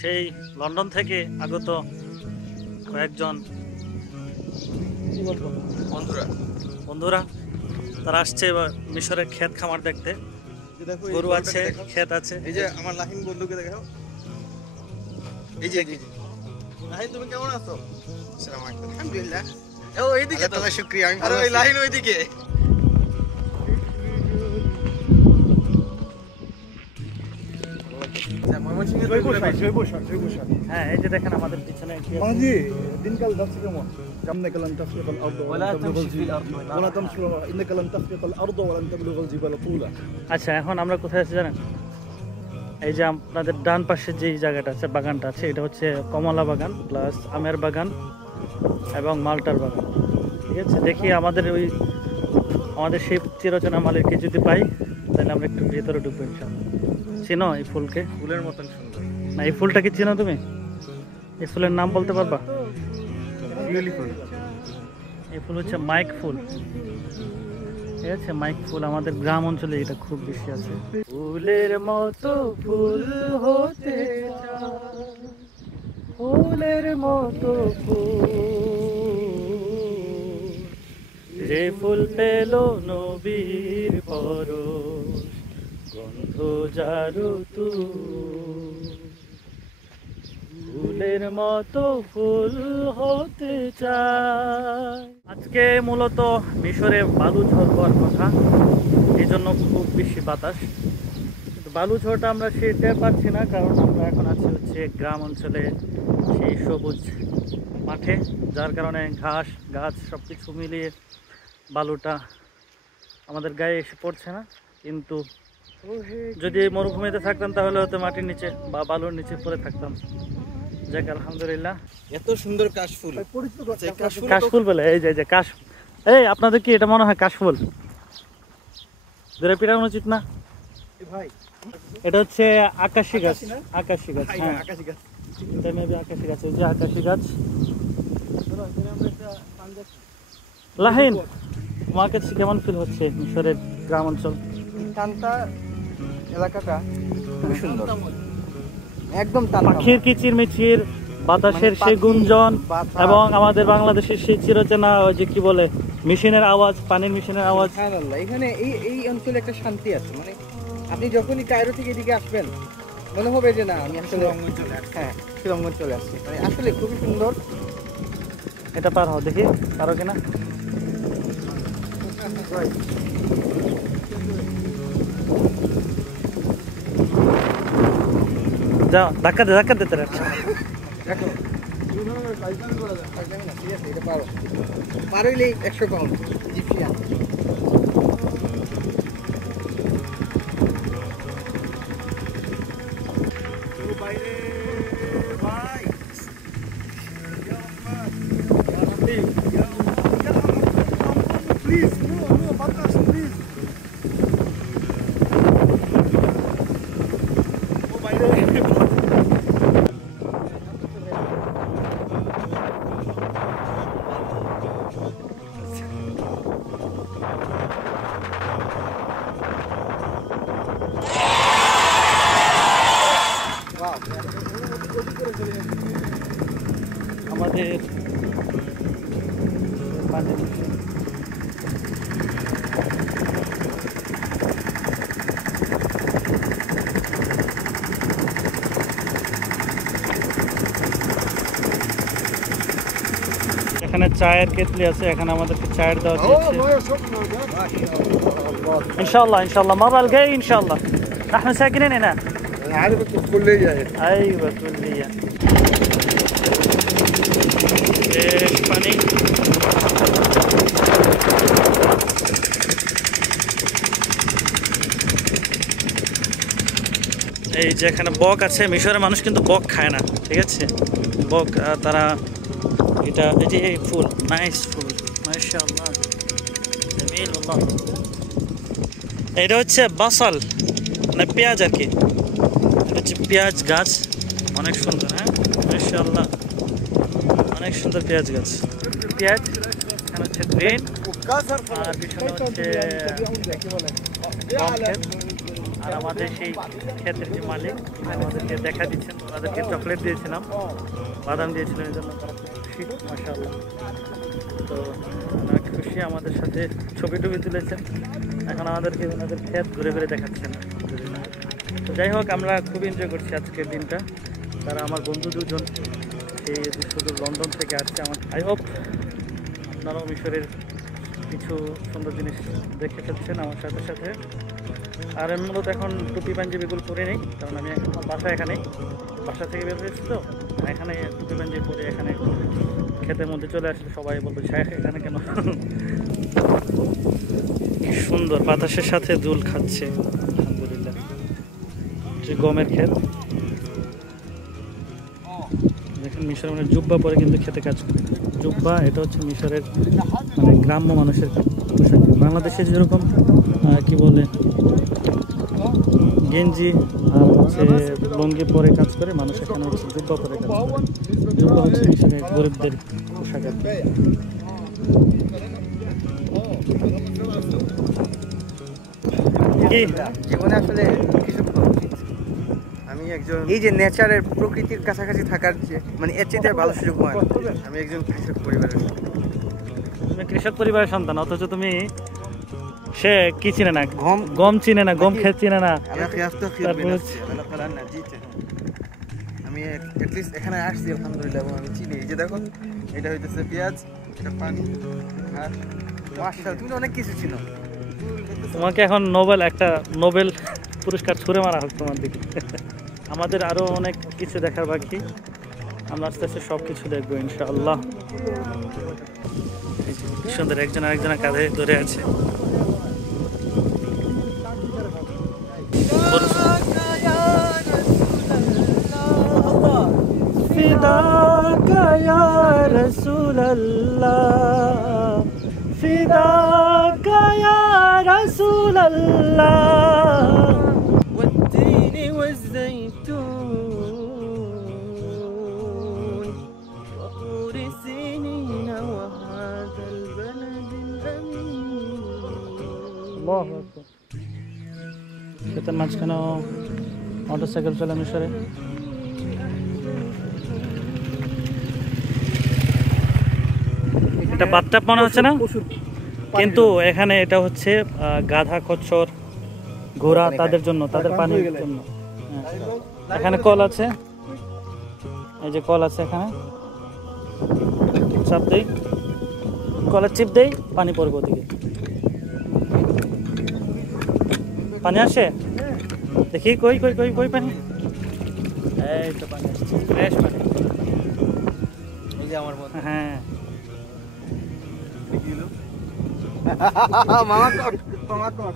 সেই লন্ডন থেকে আগত কয়েকজন বন্ধুরা তারা আসছে এবার মিশরের ক্ষেত খামার দেখতে। গরু আছে, ক্ষেত আছে। এই যে আমার লাহিন বন্ধুকে দেখাও। এই যে লাহিন, তুমি কেমন আছো? আসসালামু আলাইকুম। আলহামদুলিল্লাহ। ও এইদিকে তো শুকরিয়া। আমি আরে ওই লাহিন ওইদিকে। হ্যাঁ, এই যে দেখেন আমাদের পিছনে দিনকাল যাচ্ছে কেমন? إنك لن تخلق الأرض ولا تبلغ الجبال ولا تمشي إنك لن تخلق الأرض ولن تبلغ الجبال طولا. আচ্ছা, এখন আমরা কোথায় আছি জানেন? এই যে আপনাদের ডান পাশে যে জায়গাটা আছে, বাগানটা আছে, এটা হচ্ছে কমলা বাগান প্লাস আমের বাগান এবং মালটার বাগান। ঠিক আছে, দেখি আমাদের সেই চিরচেনা মালিককে যদি পাই তাহলে আমরা একটু ভেতরে ঢুকবো ইনশাআল্লাহ। চিনো এই ফুলকে? ফুলের মতন সুন্দর। না, এই ফুলটাকে চিনো তুমি? এই ফুলের নাম বলতে পারবা? এই ফুল হচ্ছে মাইক ফুল। ঠিক আছে, মাইক ফুল আমাদের গ্রাম অঞ্চলে এটা খুব বেশি আছে। ফুলের মতো ফুল হতে চাই, ফুলের মতো ফুল, যে ফুল পেল নবীর পরশ, গন্ধ যারু তু, ফুলের মতো ফুল হতে চায়। আজকে মূলত মিশরে বালু ঝড় হওয়ার কথা, এই জন্য খুব বেশি বাতাস। কিন্তু বালু ঝড়টা আমরা সেটা পাচ্ছি না, কারণ আমরা এখন আছি হচ্ছে গ্রাম অঞ্চলে, সেই সবুজ মাঠে, যার কারণে ঘাস গাছ সব কিছু মিলিয়ে বালুটা আমাদের গায়ে এসে পড়ছে না। কিন্তু যদি মরুভূমিতে থাকতাম তাহলে হয়তো মাটির নিচে বা বালুর নিচে পড়ে থাকতাম। যাক, আলহামদুলিল্লাহ। এত সুন্দর কাশফুল। কাশফুল বলে, এই যে কাশ। এই আপনাদের কি এটা মনে হয় কাশফুল? ধরে পিটানো উচিত না ভাই, এটা হচ্ছে আকাশি গাছ। আকাশি গাছ, হ্যাঁ, আকাশি গাছ। এটা মেবি আকাশি গাছ। এই যে আকাশি গাছ। লাহিন, তোমার কাছে কেমন ফিল হচ্ছে মিশরের গ্রাম অঞ্চল? টানটা এলাকাটা খুবই সুন্দর, একদম টানটা। পাখির কিচিরমিচির, বাতাসের সেই গুঞ্জন এবং আমাদের বাংলাদেশের সেই চিরচেনা ওই যে কি বলে মেশিনের আওয়াজ, পানির মেশিনের আওয়াজ। সুবহানাল্লাহ, এখানে এই অঞ্চলে একটা শান্তি আছে। মানে আপনি যখনই কায়রো থেকে এদিকে আসবেন মনে হবে যে না আমি আসলে সুরঙ্গন চলে আসছি। মানে আসলে খুবই সুন্দর। এটা পার হও, দেখি পারো কিনা। যাও, ধাক্কা দে তোরা। পারইলেই 100 পাউন্ড ইজিপশিয়ান। আমাদের পানির মেশিন। এখানে চায়ের কেটলি আছে, এখানে আমাদেরকে চায়ের দেওয়া হচ্ছে। ইনশাআল্লাহ ইনশাআল্লাহ مرة الجاي ان شاء الله. نحن ساكنين هنا. انا عارفك في الكليه اهي. ايوه كلية. ايش পানি। এই যে এখানে বক আছে। মিশরের মানুষ কিন্তু বক খায় না, ঠিক আছে? বক তারা এটা এই যে ফুল, নাইস ফুল, মাশাআল্লাহ, জামিল والله। এটা হচ্ছে বাসাল, মানে পেঁয়াজ আর কি। এটা হচ্ছে পেঁয়াজ গাছ, অনেক সুন্দর। হ্যাঁ, মাশাআল্লাহ, অনেক সুন্দর পেঁয়াজ গাছ। পেঁয়াজ এখানে হচ্ছে গ্রিন, আর পিছনে হচ্ছে আর আমাদের সেই ক্ষেতের যে মালিক আমাদেরকে দেখা দিচ্ছেন। তাদেরকে চকলেট দিয়েছিলাম, বাদাম দিয়েছিলাম, এই জন্য তারা খুব খুশি, মাশাআল্লাহ। তো ওনারা খুশি, আমাদের সাথে ছবি টবি তুলেছেন। এখন আমাদেরকে ওনাদের ক্ষেত ঘুরে ঘুরে দেখাচ্ছেন। তো যাই হোক, আমরা খুব এনজয় করছি আজকের দিনটা। তারা আমার বন্ধু দুজন, সেই শুধু লন্ডন থেকে আসছে। আমার আই হোপ আপনারাও মিশরের কিছু সুন্দর জিনিস দেখে ফেলছেন আমার সাথে সাথে। আর আমি মূলত এখন টুপি পাঞ্জাবিগুলো পরে নেই, কারণ আমি এখন বাসা এখানেই, বাসা থেকে বের হয়েছি। তো এখানে টুপি পাঞ্জাবি পরে এখানে ক্ষেতের মধ্যে চলে আসলে সবাই বলবে শায়েখ এখানে কেন। কি সুন্দর বাতাসের সাথে দুল খাচ্ছে, আলহামদুলিল্লাহ। যে গমের ক্ষেত দেখেন, মিশরের মানে জুব্বা পরে কিন্তু খেতে কাজ করে। জুব্বা এটা হচ্ছে মিশরের মানে গ্রাম্য মানুষের পোশাক। বাংলাদেশে যেরকম কি বলে গেঞ্জি আর হচ্ছে লুঙ্গি পরে কাজ করে মানুষ, এখানে হচ্ছে জুব্বা পরে কাজ করে। জুব্বা হচ্ছে মিশরের গরিবদের পোশাক আর কি। জীবনে আসলে কিছু করা উচিত। আমি একজন এই যে নেচারের প্রকৃতির কাছাকাছি থাকার যে মানে এর চেয়ে আর ভালো সুযোগ হয় না। আমি একজন কৃষক পরিবারের সন্তান। তুমি কৃষক পরিবারের সন্তান, অথচ তুমি সে কি চিনে না, গম গম চিনে না, গম খেত চিনে না। আমি এটলিস্ট এখানে আসছি আলহামদুলিল্লাহ, এবং আমি চিনি। এই যে দেখো, এটা হইতেছে পেঁয়াজ, এটা পানি, আর মাশাআল্লাহ, তুমি অনেক কিছু ছিল। তোমাকে এখন একটা নোবেল পুরস্কার ছুঁড়ে মারা হোক তোমার দিকে। আমাদের আরো অনেক কিছু দেখার বাকি, আমরা আস্তে আস্তে সব কিছু দেখবো ইনশাআল্লাহ। কি সুন্দর একজন আরেকজনের কাঁধে ধরে আছে। ফিদাকা ইয়া রাসূলুল্লাহ, ফিদাকা ইয়া রাসূলুল্লাহ, والتين والزيتون وطور سينين وهذا البلد الأمين. الله أكبر. ক্ষেতের মাঝখানেও মোটরসাইকেল চলে মিশরে। এটা বাথটাব মনে হচ্ছে না, কিন্তু এখানে এটা হচ্ছে গাধা, খচ্চর, ঘোড়া, তাদের জন্য, তাদের পানির জন্য। এখানে কল আছে, এই যে কল আছে এখানে, চাপ দেই, কলের চিপ দেই, পানি পড়বে ওদিকে। পানি আসে, দেখি কই কই কই কই পানি, এই তো পানি আসছে, ফ্রেশ পানি। এই যে আমার মতো হ্যাঁ, মামা কর, মামা কর।